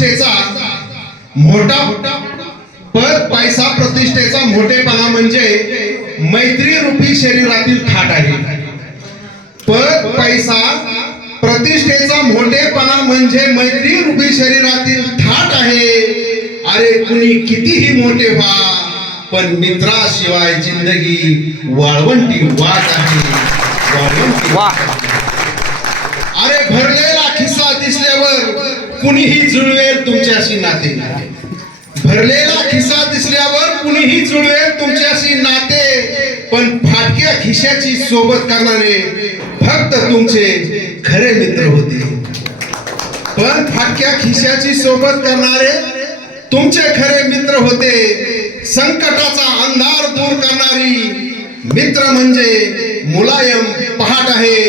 प्रतिष्ठेचा मोठा पद पैसा प्रतिष्ठेचा मोठेपणा म्हणजे मैत्री रूपी शरीरातील थाट आहे. पद पैसा प्रतिष्ठेचा मोठेपणा म्हणजे मैत्री रूपी शरीरातील थाट आहे. अरे कुणी कितीही मोठे व्हा पण मित्राशिवाय जिंदगी वाळवंटी वाट आहे. वाळवंटी अरे भरलेला खिस्सा दिसल्यावर कुणीही जुळवेल तुमच्याशी नाते. भरलेला खिसा दिसल्यावर कुणीही जुळवेल तुमच्याशी नाते. पण फाटक्या खिशाची सोबत करणारे फक्त तुमचे खरे मित्र होते. पण फाटक्या खिशाची सोबत करणारे तुमचे खरे मित्र होते. संकटाचा अंधार दूर करणारी मित्र म्हणजे मुलायम पहाट आहे.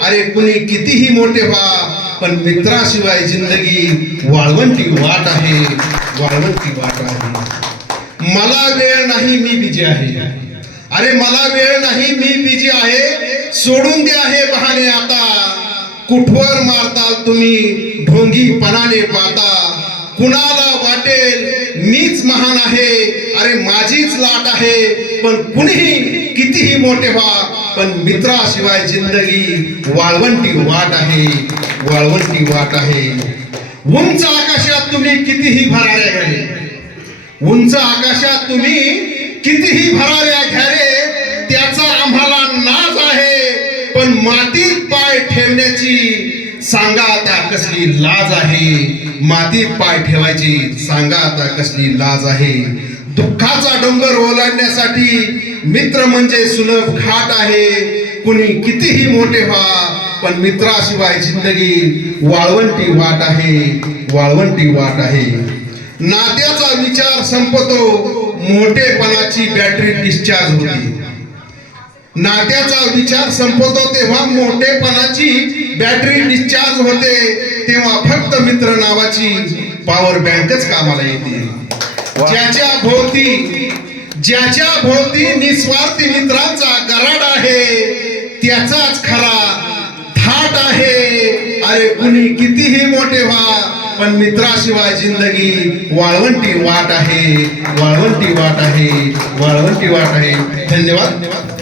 अरे कुणी कितीही मोठे व्हा पण मित्राशिवाय जिंदगी वाळवंटी वाट आहे वाळवंटी वाट आहे. मला वेळ नाही मी बिजी आहे. अरे मला वेळ नाही मी बिजी आहे. सोडून दे आहे बहाणे आता. कुठवर मारताल तुम्ही ढोंगीपणाने पाहता. कुणाला वाटेल मीच महान आहे. अरे माझीच लाट आहे. पण कुणीही कितीही मोठे व्हा पण मित्राशिवाय जिंदगी वाळवंटी वाट आहे. वाळवंटी वाट आहे. उंच आकाशात तुम्ही कितीही भराऱ्या घ्या उंच आकाशात तुम्ही कितीही भराऱ्या घ्यारे त्याचा आम्हाला नाच आहे. पण मातीत पाय ठेवण्याची सांगा आता कसली लाज आहे. मातीत पाय ठेवायची सांगा आता कसली लाज आहे. दुःखाचा डोंगर ओलांडण्यासाठी मित्र म्हणजे सुलभ घाट आहे. कुणी कितीही मोठे व्हा पण मित्राशिवाय जिंदगी वाळवंटी वाट आहे वाळवंटी वाट आहे. नात्याचा विचार संपतो मोठेपणाची बॅटरी डिस्चार्ज होती. नात्याचा विचार संपवतो तेव्हा मोठेपणाची बॅटरी डिस्चार्ज होते तेव्हा फक्त मित्र नावाची पॉवर बँकच कामाला येते. ज्याच्या भोवती ज्याच्या भोवती निस्वार्थी मित्रांचा गराड आहे त्याचाच खरा अरे कुणी कितीही मोठे व्हा पण मित्राशिवाय जिंदगी वाळवंटी वाट आहे. वाळवंटी वाट आहे. वाळवंटी वाट आहे. धन्यवाद.